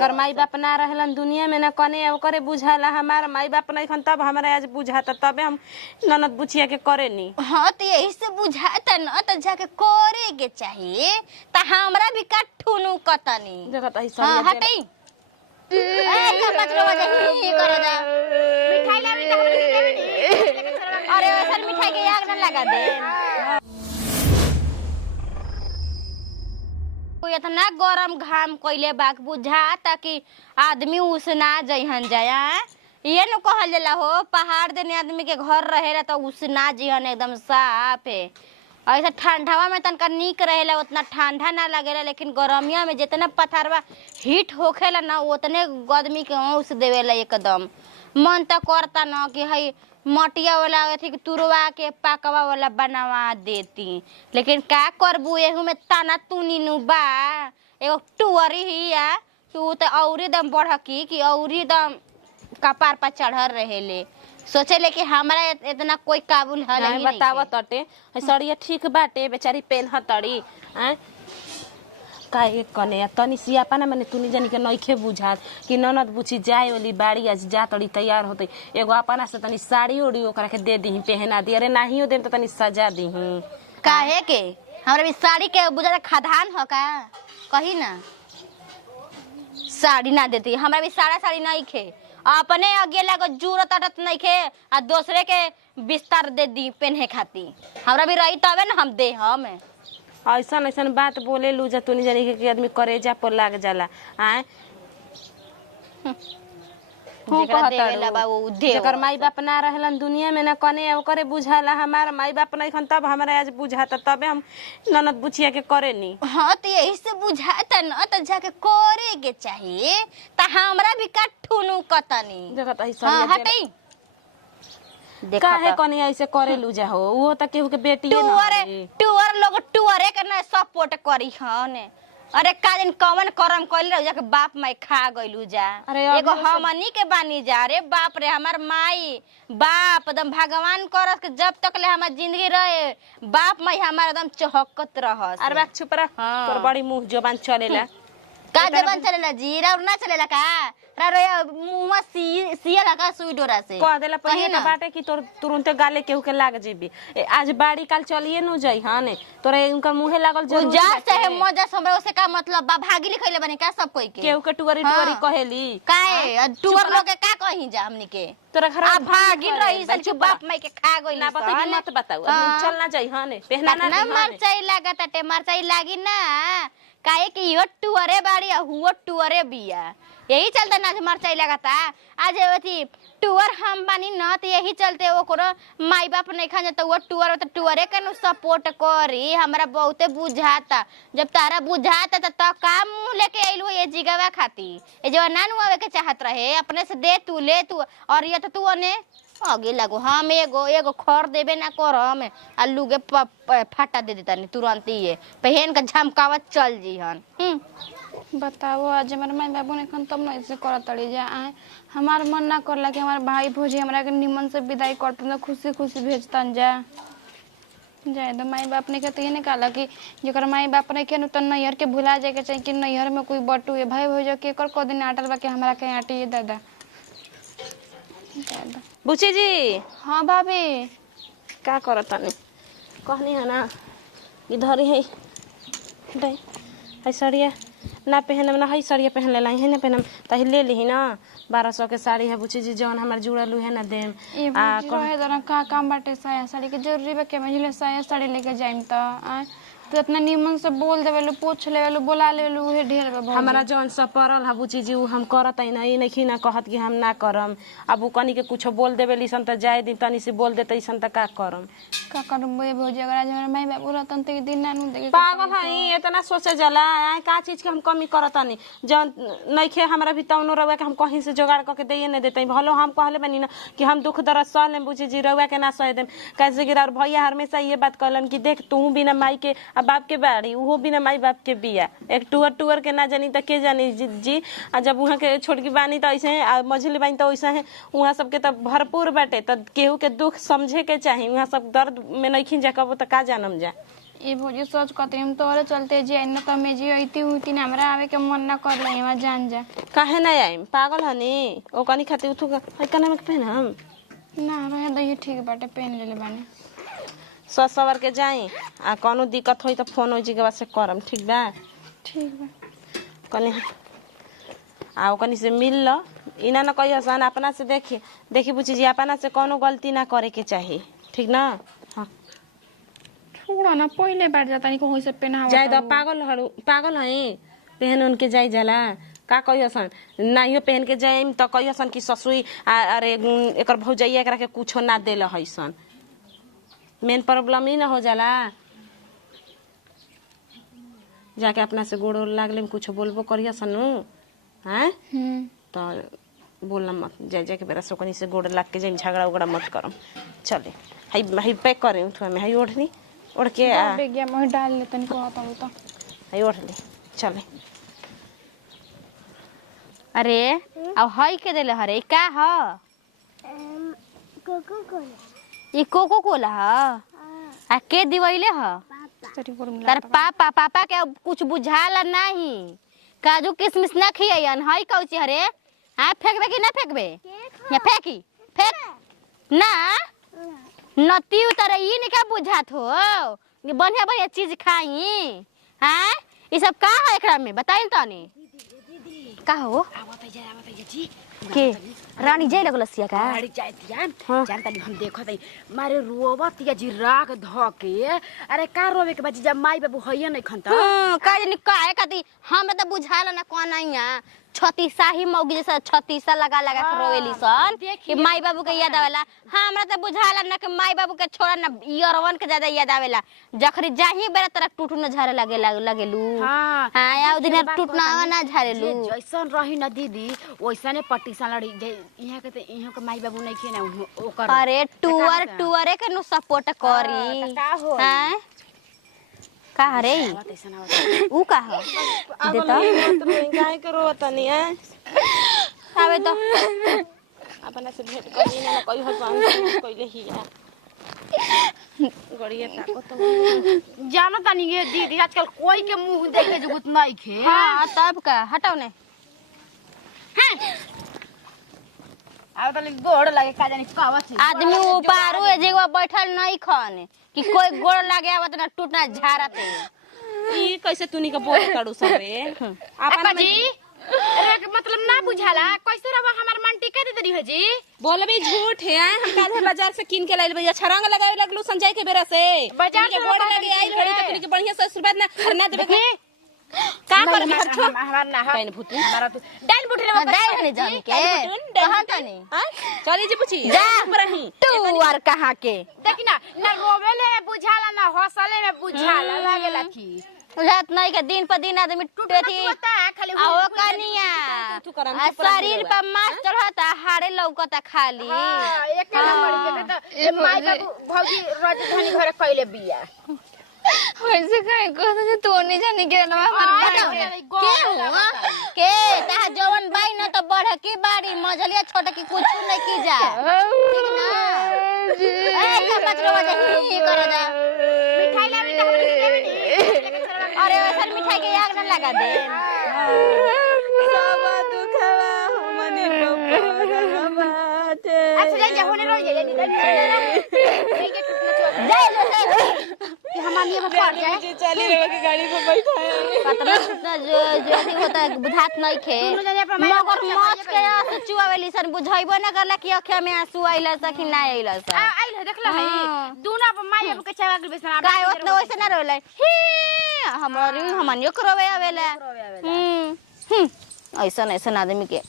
कर माई बाप ना रहलन दुनिया में ना कने ओकरे बुझाला हमार माई बाप नहीं खन तब हमरा आज बुझाता तबे हम ननद बुचिया के करे नी। हाँ तो यही से बुझाता न तो जाके करे के चाहिए त हमरा भी कठुनु कतनी देखत है सब हां हटई ए का मतलब वजह करो जा मिठाई ला बेटा अरे वैसा मिठाई के आग न लगा दे कोई इतना गरम घाम कइले बाक बुझाता कि आदमी उसना जइहन जाया ये न कहल जाला हो पहाड़ देने आदमी के घर रहेला तो उसना जिहन एकदम साफ है। ऐसा ठंडावा में तनका नीक रहेला उतना ठंडा ना लगेला लेकिन गर्मिया में जितना पथरवा हीट होखेला ना उतने आदमी के उस देवेला एकदम मन त करता न कि हई मटिया वाला अथी तुरवा के पाकवा वाला बनवा देती लेकिन का करबू एहू में तना तुनी नु बा एगो टुअरी हिया तू त औरी दम बढ़की कि औरी दम कपार पर चढ़ल रहेले सोचेले कि हमरा इतना कोई काबुल है नहीं बताव तटे सड़िया ठीक बाटे बेचारी पेन तड़ी आ काहे कने तनी सियापा ना मने तुनी जानी के नइखे बुझात कि ननद बुची जाए वाली बाड़ी आज जा तड़ी तैयार होते एगो अपना से तनी साड़ी ओड़ी ओकरा के दे दी पहना दी अरे नाहियो देम त तनी सजा दी काहे के हमरा भी साड़ी के बुझा खदान हो का कही ना साड़ी ना देती हमरा भी साड़ी नहीं खे अपने अगेला को जरूरत अटत नहीं खे आ दूसरे के बिस्तर दे दी पहने खाती हमरा भी रही तबे ना हम दे हम ऐसा ऐसा बात बोले लू जा तुनी जानी के आदमी करेजा पर लाग जाला आए जेकर माई बाप ना रहलन दुनिया में ना कने ओकरे बुझाला हमार माई बाप नहीं खन तब हमरा आज बुझाता तबे हम ननद बुचिया के करे नी। हाँ तो यही से बुझाता न तो जाके करे के चाहिए त हमरा भी कठुनु कतनी देखत है हां हटई काहे कने ऐसे करे लू जा हो वो त केहू के बेटी है टूअर लोग टूअरे के ना सपोर्ट करी हन अरे का दिन कवन करम कइल रह जाके बाप माई खा गइलू जा एगो हमनी के बानी जा रे बाप रे हमार माई बाप एकदम भगवान करस के जब तक ले हमार जिंदगी रहे बाप माई हमार एकदम चहकत रहस। अरे बात चुप रह तोर बड़ी मुंह जबान चलेला का जबान चलेला जीरा और ना चलेला का रे मुंह सिया का सुई डोरा से कह देला पहिले ना बाटे कि तोर तुरंत गाले केहू के लाग जेबी आज बाड़ी काल चलिए नु जई हां तोरे उनका मुंहे लागल जरूर जा चाहे मजा हमरा उसे का मतलब बा भागी लिखैले बने का सब कोई के केहू के टुवरी टुवरी कहेली काहे टुवर लोग के का कहि जा हमनी के तोरा घर आ भागी रही सल चुप बाप माई के खा गइल ना पता मत बताऊ अब चल ना जाई हां पहना ना मरचाई लागत टे मरचाई लागी ना काहे कि यो टुवरे बाड़ी हुओ टुवरे बिया यही चलते ना मरचाई लगाता आज अथी टूअर हम बानी न तो यही चलते ओकरो माई बाप नहीं खा तो वो टूअर तो टूअरे के नु सपोर्ट करी हमरा बहुते बुझाता जब तारा बुझाता तो काम मुंह लेके आइलू ये जिगवा खाती ए जो ना नु आवे के चाहत रहे अपने से दे तू ले तू और ये तो तू ने आगे लागो हम एगो खर देबे ना करम आलू के फाटा दे देता तुरंत ही पहन के झमकावत चल जी हन बताओ आज हमारे माई बाबू ने कन तब ऐसे करत तड़ी जा आए हमार मन ना करला कि हमारे भाई भौजी हमरा के निमन से विदाई करतन खुशी खुशी भेजतन जा जाए तो माई बाप ने कहते ये कहला कि जकर माई बाप ने के तो नैहर के भुला जाए के चाहिए कि नैहर में कोई बटू है भाई भौजा के कर को दिन आटल बा के हमरा के आटी दादा बुची जी। हाँ भाभी का करतनी कहनी है ना इधर ही है है सड़िया ना पहनम ना है सड़िया पहन ले है ना पहनम त ले ली ना 1200 के साड़ी है बुची जी जौन हमार जुड़ल है ना देम आ रहे दरा का काम बाटे साया साड़ी के जरूरी बा के महिले साया साड़ी लेके जाइम त तो इतना निमन से बोल देवेलु पूछ लेवेलु बोला लेवेलु उहे ढेर बा हमारा जौन सब परल है बुची जी हम करत है नहीं ना कहत कि हम ना करम अब उ कनी के कुछ बोल देवेली सन त जाए दिन तनी से बोल देते सन त का करम का करम बे भौजी अगर आज हमारे माई बाबू रहतन त दिन ना नु देखे पागल है इतना सोचे जाला का चीज के हम कमी करतानी जौन नइखे हमरा भी तौनो रउआ के हम कहीं से जुगाड़ करके देए न देते भलो हम कहले बनी ना कि हम दुख दर्द सह लेम बुची जी रउआ के ना सह देम कैसे कि और भैया हमेशा ये बात कहलन कि देख तू बिना माई के अब बाप के बाड़ी उहो बिना माई बाप के बिया एक टूअर के ना जानी त के जानी जी आ जब वहां के छोटकी बानी त ऐसे है मझली बानी त ऐसे है वहां सबके त भरपूर बाटे त केहू के दुख समझे के चाही वहां सब दर्द में नहीं खिंजा कबो त का जानम जा ये भौजी सोच कहते हम तोरे चलते जे न कमे जी अइती हुई ना हमरा आवे के मन ना कर ले हमरा जान जा काहे नहीं आइम पागल हनी ओ कनी खातिर उठू है कने में पहनम ना रहे दही ठीक बाटे पहन लेले बानी सस सवर के जाई आ कोनो दिक्कत होई त फोन हो जी के बाद से करम ठीक बा ठीक बा कनी आ कनी से मिल ल इना न कहियो सन अपना से देखी बुझी जी अपना से कोनो गलती ना करे के चाहिए ठीक ना हां छोड़ा ना पहले बार जाता नहीं कोई से पहनावा जाय द पागल है पहन उनके जाई जाला का कहियो सन नाइयो पहन के जाइम त कहियो सन कि ससुई अरे एकर भौजैया एकरा के कुछो ना देल है सन मेन प्रॉब्लम ही ना हो जाला जाके अपना से गोड़ लागले में कुछ बोलबो करिया सनु हैं तो बोलना मत जाए के बेरा सोकनी से गोड़ लाग के जाइम झगड़ा उगड़ा मत करम चले हाई पैक करे उठवा में हाई ओढ़नी ओढ़ के आ बेगिया में डाल ले तनी कहता हूं तो हाई ओढ़ ले चले अरे अब हई के देले हरे का ह कोको कोला ई कोको कोला ह आ के दिवैले ह सरी गोड़ मिला तार पापा के अब कुछ बुझाला नहीं काजू किशमिश ना खियान हई कौची हरे हां फेंकबे कि ना फेंकबे या फेंकी फेंक ना नती उतर ई ने का बुझात हो बढ़िया बढ़िया चीज खाई हां ई सब का है एकरा में बताई तनी का हो के रानी जाय लगल सिया का गाड़ी जायतिया जानता नहीं हम देखत हई मारे रोवत या जिराग धके अरे का रोवे के बाजी जब माई बाबू हइए नहीं खंता का जानी काहे खाती हमरा त बुझाला ना कोन आइया छतीसा ही मौगी जैसा छतीसा लगा लगा के रोवेली सन कि माई बाबू के याद आवेला हमरा त बुझाला ना कि माई बाबू के छोड़ा ना इयरवन के ज्यादा याद आवेला जखरी जाही बेरा तरह टूटू न झारे लगेलू हां हां या दिन टूटना ना झारेलू जैसन रही ना दीदी वैसने पट्टीसा लड़ी इहां के त इहां के माई बाबू नहीं खे ना ओकर अरे टुअरे के नु सपोर्ट करी का हो हां का रे ऊ का हो दे तो काय करो तनी है आवे तो अपना से भेंट करी ना कोई हो सन कोइले हिया गड़िया ताको तो जानो तनी ये दीदी आजकल कोई के मुंह देखे जुगुत नहीं खे हां तब का हटाओ ने आ तनी गोड़ लगे का जानी कावत आदमी ऊपर ए जगह बैठल नहीं खन कि कोई गोड़ लागे आवत ना टूटना झारते ई कैसे तूनी के बोल करू सब रे अपना जी अरे मतलब ना बुझाला कैसे रवा हमार मन टिके दे दरी हो जी बोलबे झूठ है हम काल बाजार से किन के लाइल भैया छरंग लगावे लगलू संजय के बेरा से बाजार से गोड़ लगे आई घड़ी तो तूनी के बढ़िया से आशीर्वाद ना देबे के का कर हमार ना काइन भूत हमारा तो डाल बुठे रे दाई ने जान के कहां तनी चली जी पूछी जा रही तू और कहां के देखी ना ना रोवेले में बुझाला ना हौसले में बुझाला लागेला की रात नहीं के दिन पर दिन आदमी टूटे थी खाली आओ कनिया आ शरीर पर मांस चढ़ता हाड़े लौकता खाली एक नंबर के तो माई बाबू भौजी राजधानी घर कइले बिया वैसे काहे कहत जे तो नहीं जाने के ना हमार के हुआ के ता जवन बाई न तो बढ़ की बाड़ी मजलिया छोटा की कुछ नहीं की जा ठीक ना ए चम्मच लो वजह कर जा मिठाई लावी तो हमनी देवे नी अरे वैसा मिठाई के आग न लगा दे सब दुखवा हमने को बाटे अच्छा जा होने रो जे कि हमारी में पड़ जाए जी चली रे के गाड़ी पे बैठाए पतला कितना जो होता है बुझात नहीं खे मगर मौत के आंसू चुआवेली सन बुझाइबो न करला कि अखिया में आंसू आइला सकी ना आइला स आइल देखला है दूना पर माई बाबू के चावा के बेसना काय ओतना वैसे ना रोले ही हमनियो करवे आवेला ऐसा आदमी के